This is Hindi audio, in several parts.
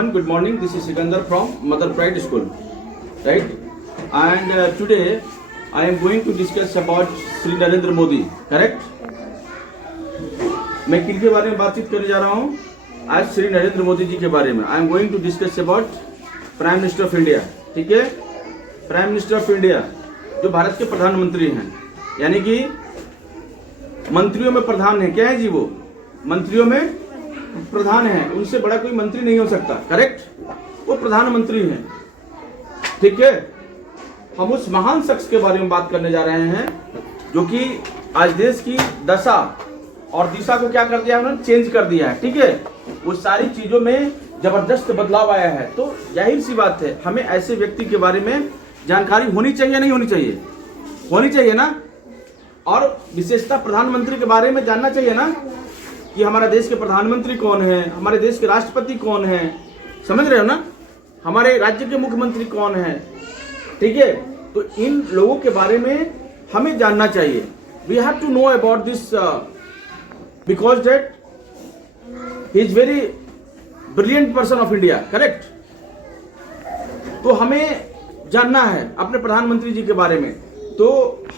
everyone, good morning. This is Sikandar from Mother Pride School, right? And today I am going to discuss about Sri Narendra Modi, correct? मैं किनके बारे में बातचीत करने जा रहा हूँ? आज श्री नरेंद्र मोदी जी के बारे में. I am going to discuss about prime minister of India, ठीक है? प्राइम मिनिस्टर ऑफ इंडिया जो भारत के प्रधानमंत्री हैं, यानी कि मंत्रियों में प्रधान है. क्या है जी वो? मंत्रियों में प्रधान है. उनसे बड़ा कोई मंत्री नहीं हो सकता, करेक्ट? वो प्रधानमंत्री हैं, ठीक है? हम उस महान शख्स के बारे में बात करने जा रहे हैं जो कि आज देश की दशा और दिशा को क्या कर दिया, उन्होंने चेंज कर दिया है, ठीक है? वो सारी चीजों में जबरदस्त बदलाव आया है. तो जाहिर सी बात है, हमें ऐसे व्यक्ति के बारे में जानकारी होनी चाहिए, नहीं होनी चाहिए? होनी चाहिए ना. और विशेषतः प्रधानमंत्री के बारे में जानना चाहिए ना कि हमारे देश के प्रधानमंत्री कौन है, हमारे देश के राष्ट्रपति कौन है, समझ रहे हो ना? हमारे राज्य के मुख्यमंत्री कौन है, ठीक है? तो इन लोगों के बारे में हमें जानना चाहिए. We have to know about this because that he is very brilliant person of India, correct? तो हमें जानना है अपने प्रधानमंत्री जी के बारे में. तो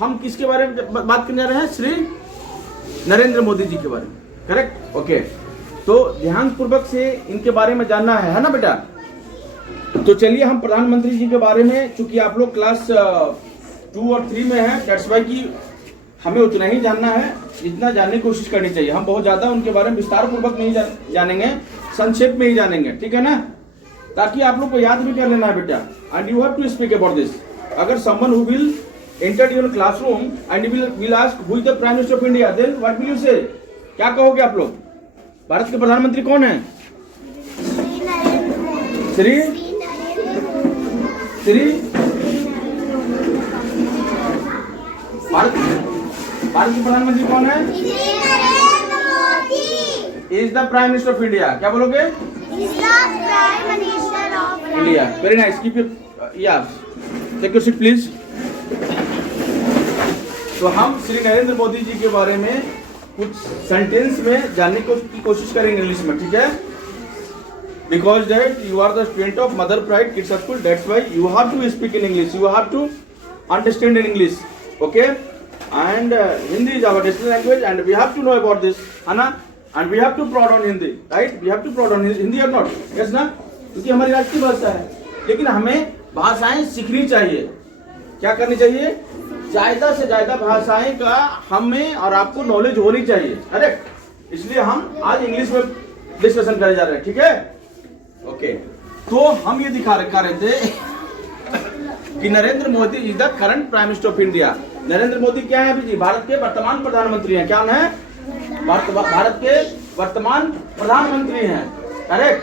हम किसके बारे में बात करने जा रहे हैं? श्री नरेंद्र मोदी जी के बारे में, करेक्ट? ओके. तो ध्यान पूर्वक से इनके बारे में जानना है ना बेटा? तो चलिए हम प्रधानमंत्री जी के बारे में, चूंकि आप लोग क्लास 2 और 3 में हैं, दैट्स वाई कि हमें उतना ही जानना है जितना जानने की कोशिश करनी चाहिए. हम बहुत ज्यादा उनके बारे में विस्तार पूर्वक नहीं जानेंगे, संक्षेप में ही जानेंगे, ठीक है ना? ताकि आप लोग को याद भी कर लेना है बेटा. And you have to speak about this. अगर someone who will enter your classroom and will ask who is the prime minister of India, then what will you say? क्या कहोगे आप लोग? भारत के प्रधानमंत्री कौन है? श्री भारत के प्रधानमंत्री कौन है? Is the prime minister of India. क्या बोलोगे? India. Very nice. Keep your take your seat please. तो हम श्री नरेंद्र मोदी जी के बारे में कुछ सेंटेंस में जानने की कोशिश करेंगे इंग्लिश में, ठीक है? Because that you are the student of mother pride kids school, that's why you have to speak in English, you have to understand in English, okay? And Hindi is our national language and we have to know about this, है ना? And we have to proud on Hindi, right? We have to proud on Hindi or not? Yes ना? क्योंकि हमारी राष्ट्रीय भाषा है. लेकिन हमें भाषाएं सीखनी चाहिए. क्या करनी चाहिए? ज्यादा से ज्यादा भाषाएं का हमें और आपको नॉलेज होनी चाहिए, करेक्ट? इसलिए हम आज इंग्लिश में डिस्कशन करने जा रहे हैं, ठीक है? ओके. तो हम ये दिखा रहे थे कि Narendra Modi is the current prime minister of India. Narendra Modi क्या है अभी जी? भारत के वर्तमान प्रधानमंत्री हैं. क्या है? भारत के वर्तमान प्रधानमंत्री हैं, करेक्ट?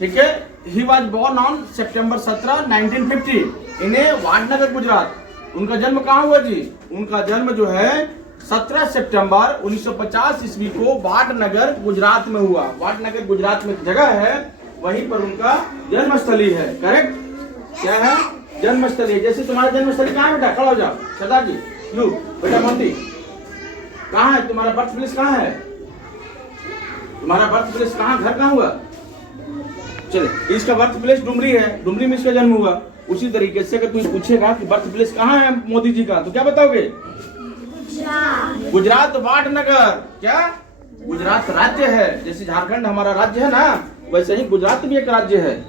ठीक है. He was born on September 17, 1950 in Vadnagar, Gujarat. उनका जन्म कहाँ हुआ जी? उनका जन्म जो है 17 सितंबर 1950 ईस्वी को वाडनगर, गुजरात में हुआ. वाडनगर गुजरात में जगह है, वहीं पर उनका जन्मस्थली है, करेक्ट? क्या है? जन्मस्थली. जैसे तुम्हारा जन्मस्थली कहाँ है बेटा? खड़ा हो जाओ. सरदार जी, लू बेटा. मोती कहाँ है तुम्हारा? बर्थ प्लेस कहाँ है तुम्हारा? बर्थ प्लेस कहाँ? घर कहाँ हुआ? चले, इसका बर्थ प्लेस डुमरी है. डुमरी में इसका जन्म हुआ. उसी तरीके से अगर कोई पूछेगा कि बर्थ प्लेस कहाँ है मोदी जी का, तो क्या बताओगे? गुजरात, वाडनगर. क्या? गुजरात राज्य है. जैसे झारखंड हमारा राज्य है ना, वैसे ही गुजरात भी एक राज्य है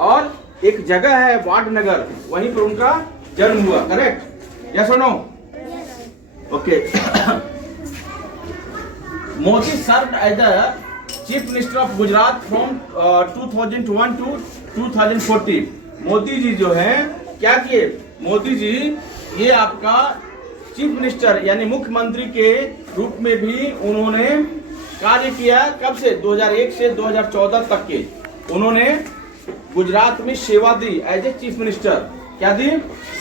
और एक जगह है वाडनगर, वहीं पर उनका जन्म हुआ, करेक्ट? यस और no? Okay. Modi served as the chief minister of Gujarat from 2001 to 2014. Modi ji जो है क्या किए? मोदी जी ये आपका चीफ मिनिस्टर यानी मुख्यमंत्री के रूप में भी उन्होंने कार्य किया. कब से? 2001 से 2014 तक के उन्होंने गुजरात में सेवा दी एज ए चीफ मिनिस्टर. क्या दी?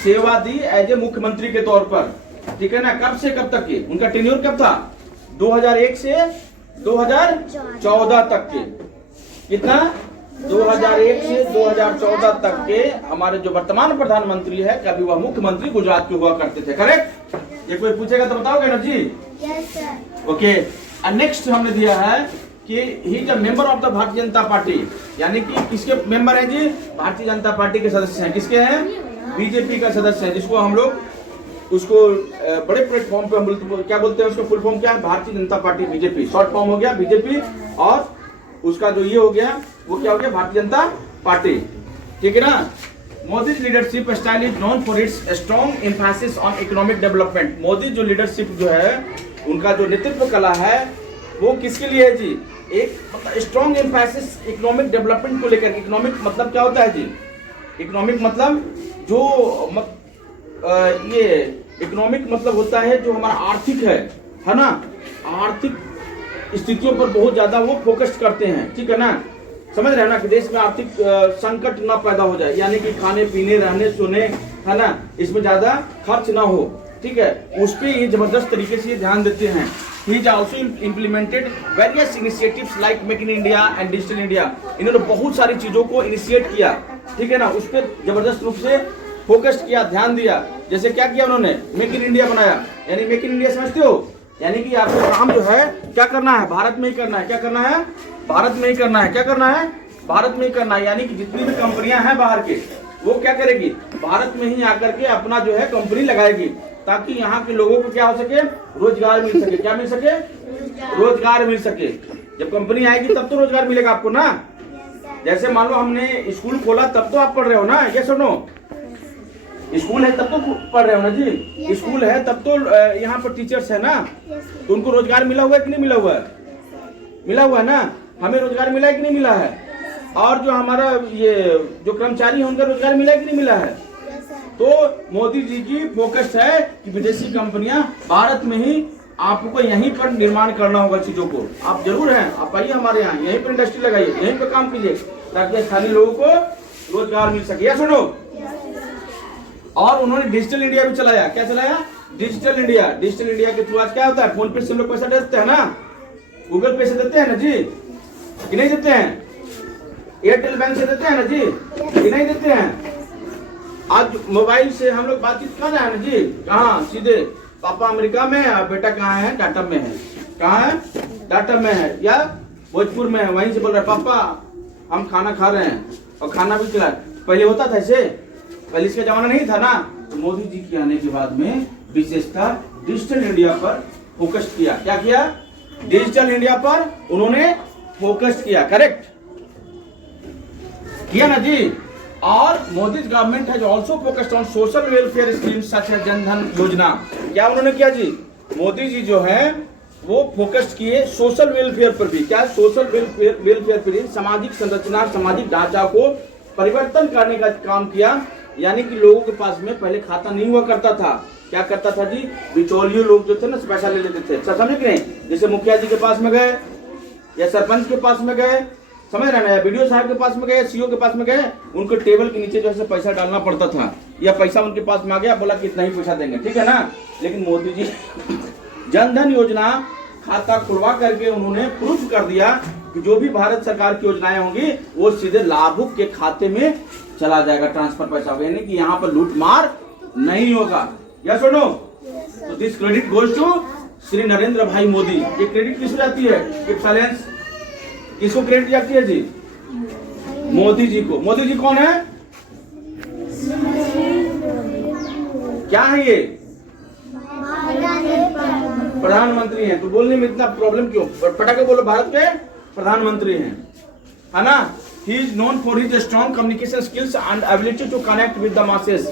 सेवा दी एज ए मुख्यमंत्री के तौर पर, ठीक है ना? कब से कब तक की? उनका टेन्योर कब था? 2001 से 2014 तक के. कितना? 2001 से 2014 तक के हमारे जो वर्तमान प्रधानमंत्री है, कभी वह मुख्यमंत्री गुजरात के हुआ करते थे, करेक्ट? ये कोई पूछेगा तो बताओगे ना जी? Yes sir. ओके. नेक्स्ट हमने दिया है कि he is a member of the Bharatiya Janata party, यानी कि किसके मेंबर हैं जी? भारतीय जनता पार्टी के सदस्य हैं। किसके हैं? बीजेपी का सदस्य है, जिसको हम लोग उसको बड़े प्लेटफॉर्म पे हम क्या बोलते हैं, उसको फुल फॉर्म क्या है? भारतीय Janata party, BJP, short form हो गया बीजेपी, और उसका जो ये हो गया वो क्या हो गया? भारतीय जनता पार्टी, ठीक है ना। Modi leadership style is known for its strong emphasis on economic development. Modi जो लीडरशिप जो है, उनका जो नेतृत्व कला है, वो किसके लिए है जी? एक स्ट्रॉन्ग एम्फेसिस इकोनॉमिक डेवलपमेंट को लेकर। इकोनॉमिक मतलब क्या होता है जी? इकोनॉमिक मतलब जो ये इकोनॉमिक मतलब होता है जो हमारा आर्थिक है ना, आर्थिक स्थितियों पर बहुत ज्यादा वो फोकस करते हैं, ठीक है ना। समझ रहे हैं ना कि देश में आर्थिक संकट ना पैदा हो जाए, यानी कि खाने पीने रहने सोने, है ना, इसमें ज्यादा खर्च ना हो, ठीक है, उस पर ये जबरदस्त तरीके से ध्यान देते हैं। He is also implemented various initiatives like make in India and digital India. इन्होंने बहुत सारी चीजों को इनिशिएट किया, ठीक है ना, उस पर जबरदस्त रूप से फोकस किया, ध्यान दिया। जैसे क्या किया उन्होंने? मेक इन इंडिया बनाया, यानी मेक इन इंडिया समझते हो, यानी कि आपको काम जो है क्या करना है? भारत में ही करना है। क्या करना है? भारत में ही करना है। क्या करना है? भारत में ही करना है, यानी कि जितनी भी कंपनियां हैं बाहर के, वो क्या करेगी? भारत में ही आकर के अपना जो है कंपनी लगाएगी, ताकि यहाँ के लोगों को क्या हो सके? रोजगार मिल सके। क्या मिल सके? रोजगार मिल सके। जब कंपनी आएगी तब तो रोजगार मिलेगा आपको ना। जैसे मान लो हमने स्कूल खोला, तब तो आप पढ़ रहे हो ना, ये सुनो, स्कूल है तब तो पढ़ रहे हो ना जी, स्कूल है तब तो यहाँ पर टीचर्स है ना, तो उनको रोजगार मिला हुआ है कि नहीं मिला हुआ है? मिला हुआ है ना। हमें रोजगार मिला है कि नहीं मिला है? और जो हमारा ये जो कर्मचारी है उनका रोजगार मिला है कि नहीं मिला है? तो मोदी जी की फोकस है कि विदेशी कंपनियां भारत में ही, आपको यहीं पर निर्माण करना होगा चीजों को। आप जरूर हैं, आप आइए हमारे यहाँ, यहीं पर इंडस्ट्री लगाइए, यहीं पर काम कीजिए, ताकि स्थानीय लोगों को रोजगार मिल सके। या सुनो, और उन्होंने डिजिटल इंडिया भी चलाया। क्या चलाया? Digital India. डिजिटल इंडिया के थ्रू आज क्या होता है? फोन पे से लोग पैसा देते हैं ना, गूगल पे से देते हैं ना जी, कि नहीं देते हैं? एयरटेल बैंक से देते हैं ना जी, कि नहीं देते हैं? आज मोबाइल से हम लोग बातचीत कर रहे हैं ना जी, कहाँ? सीधे पापा अमेरिका में है, बेटा कहाँ है? डाटा में है। कहाँ है? डाटा में है, या भोजपुर में है, वहीं से बोल रहे पापा हम खाना खा रहे हैं, और खाना भी खिला। पहले होता था ऐसे? पहले इसका जमाना नहीं था ना। तो मोदी जी के आने के बाद में विशेषकर डिजिटल इंडिया पर फोकस किया। क्या किया? डिजिटल इंडिया पर उन्होंने फोकस किया। करेक्ट किया ना जी। और Modi government has also focused on social welfare schemes such as Jan Dhan योजना। क्या उन्होंने किया जी? मोदी जी जो है वो फोकस किए सोशल वेलफेयर पर भी। क्या? सोशल वेलफेयर पर भी, सामाजिक संरचना, सामाजिक ढांचा को परिवर्तन करने का काम किया। यानी कि लोगों के पास में पहले खाता नहीं हुआ करता था। क्या करता था जी? बिचौलिए लोग जो थे ना, पैसा ले लेते थे, समझे कि नहीं? जैसे मुखिया जी के पास में गए, या सरपंच के पास में गए, समझ रहे ना, बीडीओ साहब के पास में गए, सीओ के पास में गए, उनको टेबल के नीचे जो है पैसा डालना पड़ता था, या पैसा उनके पास में आ गया, बोला कि इतना ही पैसा देंगे, ठीक है ना। लेकिन मोदी जी जनधन योजना खाता खुलवा करके उन्होंने प्रूफ कर दिया कि जो भी भारत सरकार की योजनाएं होंगी वो सीधे लाभुक के खाते में चला जाएगा, ट्रांसफर पैसा होगा, यानी कि यहाँ पर लूटमार नहीं होगा। या सुनो, तो this credit goes to Shri Narendra bhai Modi. ये क्रेडिट किसको जाती है? एक्सेलेंस किसको क्रेडिट जाती है जी? मोदी जी को। मोदी जी कौन है? क्या है ये? प्रधानमंत्री हैं। तो बोलने में इतना प्रॉब्लम क्यों? पटाखे बोलो, भारत के प्रधानमंत्री हैं, है ना। He is known for his strong communication skills and ability to connect with the masses।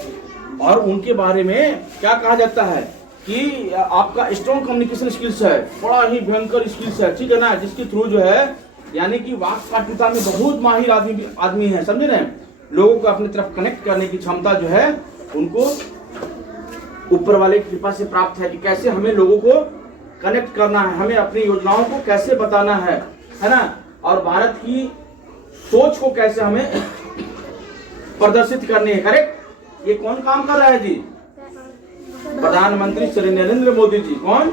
और उनके बारे में क्या कहा जाता है कि आपका स्ट्रॉन्ग कम्युनिकेशन स्किल्स है, बड़ा ही भयंकर स्किल्स है, ठीक है ना, जिसके थ्रू जो है यानी कि वाक पाटुता में बहुत माहिर आदमी है, समझे ना। लोगों को अपनी तरफ कनेक्ट करने की क्षमता जो है उनको ऊपर वाले की कृपा से प्राप्त है कि कैसे हमें लोगों को कनेक्ट करना है, हमें अपनी योजनाओं को कैसे बताना है ना, और भारत की सोच को कैसे हमें प्रदर्शित करनी है। करेक्ट। ये कौन काम कर रहा है जी? प्रधानमंत्री श्री नरेंद्र मोदी जी। कौन?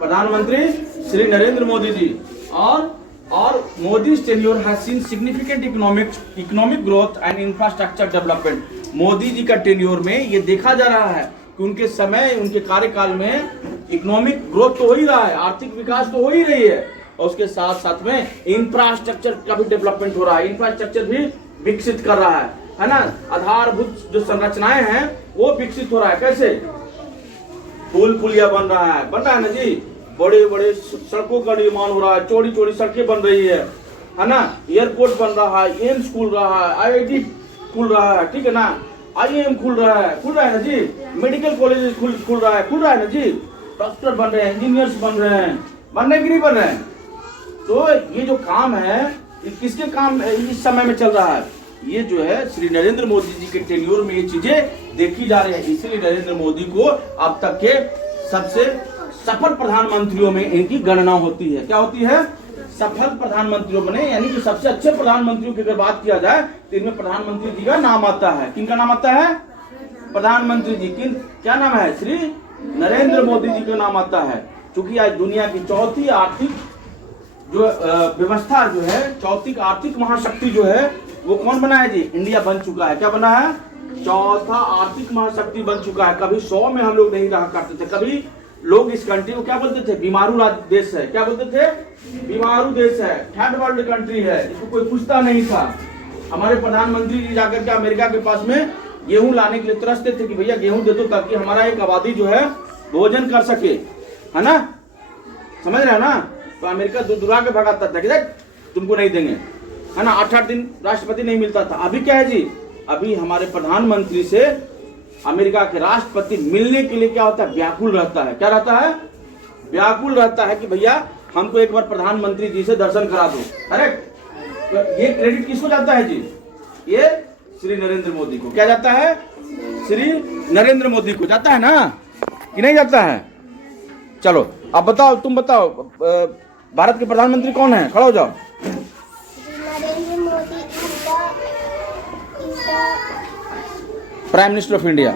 प्रधानमंत्री श्री नरेंद्र मोदी जी। और Modi tenure has seen significant economic growth and infrastructure development. Modi ji का टेन्योर में ये देखा जा रहा है कि उनके समय, उनके कार्यकाल में इकोनॉमिक ग्रोथ तो हो ही रहा है, आर्थिक विकास तो हो ही रही है, और उसके साथ साथ में इंफ्रास्ट्रक्चर का भी डेवलपमेंट हो रहा है, इंफ्रास्ट्रक्चर भी विकसित कर रहा है ना। आधारभूत जो संरचनाएं हैं वो विकसित हो रहा है। कैसे? पुल पुलिया बन रहा है ना जी, बड़े बड़े सड़कों का निर्माण हो रहा है, चौड़ी चौड़ी सड़कें बन रही है ना। एयरपोर्ट बन रहा है, एम्स खुल रहा है, IIT खुल रहा है, ठीक है ना, IIM खुल रहा है ना जी, मेडिकल कॉलेज खुल रहा है ना जी, डॉक्टर बन रहे हैं, इंजीनियर्स बन रहे हैं, बन रहे कि नहीं बन रहे हैं? तो ये जो काम है ये किसके काम इस समय में चल रहा है? ये जो है श्री नरेंद्र मोदी जी के टेन्योर में ये चीजें देखी जा रही है। इसलिए नरेंद्र मोदी को अब तक के सबसे सफल प्रधानमंत्रियों में इनकी गणना होती है। क्या होती है? सफल प्रधानमंत्रियों में, यानी कि सबसे अच्छे प्रधानमंत्रियों की अगर बात किया जाए तो इनमें प्रधानमंत्री जी का नाम आता है। किनका नाम आता है? प्रधानमंत्री जी। क्या नाम है? श्री नरेंद्र मोदी जी का नाम आता है। क्योंकि आज दुनिया की चौथी आर्थिक जो व्यवस्था जो है, चौथी आर्थिक महाशक्ति जो है वो कौन बना है जी? इंडिया बन चुका है। क्या बना है? चौथा आर्थिक महाशक्ति बन चुका है। कभी 100 में हम लोग नहीं रहा करते थे। कभी लोग इस कंट्री को क्या बोलते थे? बीमारू देश है। क्या बोलते थे? बीमारू देश है, थर्ड वर्ल्ड कंट्री है, इसको कोई पूछता नहीं था। हमारे प्रधानमंत्री जी जाकर के अमेरिका के पास में गेहूं लाने के लिए तरसते थे कि भैया गेहूं दे दो ताकि हमारा एक आबादी जो है भोजन कर सके, है ना, समझ रहे हैं ना। तो अमेरिका दुरा के भगाता था कि तुमको नहीं देंगे, है ना। 8-8 दिन राष्ट्रपति नहीं मिलता था। अभी क्या है जी? अभी हमारे प्रधानमंत्री से अमेरिका के राष्ट्रपति मिलने के लिए क्या होता है? व्याकुल रहता है। क्या रहता है? व्याकुल रहता है कि भैया हमको एक बार प्रधानमंत्री जी से दर्शन करा दो। करेक्ट? तो ये क्रेडिट किसको जाता है जी? ये श्री नरेंद्र मोदी को। क्या जाता है? श्री नरेंद्र मोदी को जाता है ना, कि नहीं जाता है? चलो अब बताओ, तुम बताओ भारत के प्रधानमंत्री कौन है? खड़ा हो जाओ। Prime minister of India.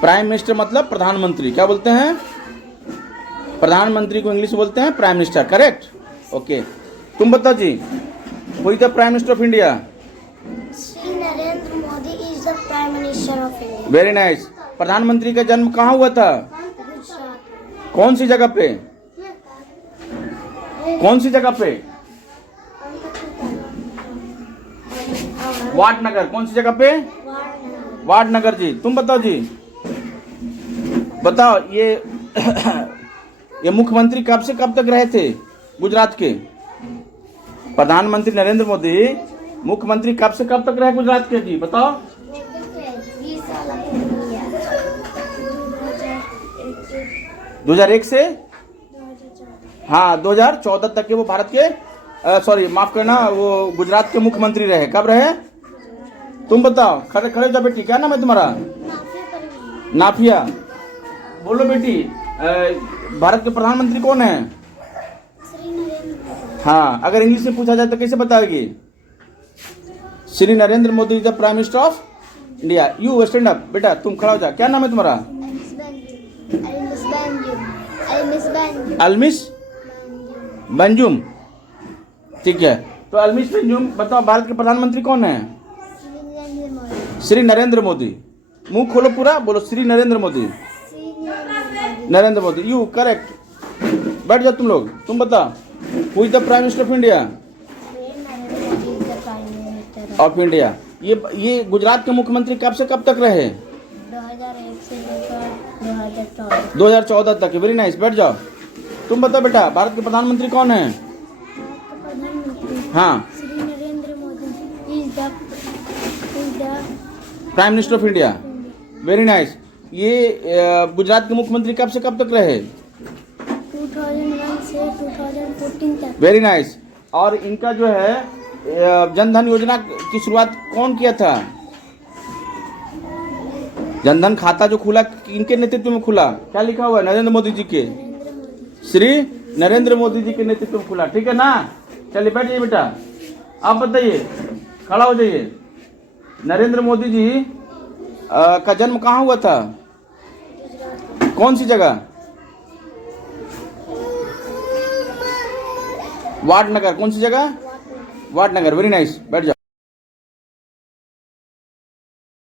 Prime minister मतलब प्रधानमंत्री। क्या बोलते हैं? प्रधानमंत्री को इंग्लिश में बोलते हैं प्राइम मिनिस्टर। करेक्ट? ओके, तुम बताओ जी, who is the prime minister of India? Shri Narendra Modi is the prime minister of India. Very nice. प्रधानमंत्री का जन्म कहाँ हुआ था? गुजरात। कौन सी जगह पे? कौन सी जगह पे? वाटनगर। कौन सी जगह पे? वाटनगर जी। तुम बताओ जी, बताओ ये मुख्यमंत्री कब से कब तक रहे थे गुजरात के? प्रधानमंत्री नरेंद्र मोदी मुख्यमंत्री कब से कब तक रहे गुजरात के जी? बताओ। 2001 से, हाँ 2014 तक के वो भारत के सॉरी माफ करना, वो गुजरात के मुख्यमंत्री रहे। कब रहे? तुम बताओ। खड़े खड़े जाओ बेटी। क्या नाम है तुम्हारा? नाफिया। बोलो बेटी, भारत के प्रधानमंत्री कौन है? हाँ, अगर इंग्लिश में पूछा जाए तो कैसे बताओगी? Shri Narendra Modi is the prime minister of India. You stand up बेटा, तुम खड़ा हो जा। क्या नाम है तुम्हारा? अलमिस बंजुम। ठीक है, तो अलमिस बंजुम बताओ भारत के प्रधानमंत्री कौन है? श्री नरेंद्र मोदी। मुंह खोलो पूरा, बोलो श्री नरेंद्र मोदी। नरेंद्र मोदी। You correct. बैठ जाओ तुम लोग। तुम बताओ, who is the prime minister of India? Of India. ये गुजरात के मुख्यमंत्री कब से कब तक रहे? 2001 से लेकर 2014 तक। Very nice. बैठ जाओ। तुम बताओ बेटा, भारत के प्रधानमंत्री कौन है? हाँ, Shri Narendra Modi is the prime minister of India. Very nice. ये गुजरात के मुख्यमंत्री कब से कब तक रहे? 2001 से 2014 तक। Very nice. और इनका जो है जनधन योजना की शुरुआत कौन किया था? जनधन खाता जो खुला इनके नेतृत्व में खुला। क्या लिखा हुआ है? नरेंद्र मोदी जी के, श्री नरेंद्र मोदी जी के नेतृत्व में खुला। ठीक है ना। चलिए बैठ जाइए बेटा। आप बताइए, खड़ा हो जाइए। नरेंद्र मोदी जी का जन्म कहाँ हुआ था? कौन सी जगह? वाटनगर। कौन सी जगह? वाटनगर। Very nice. बैठ जाओ।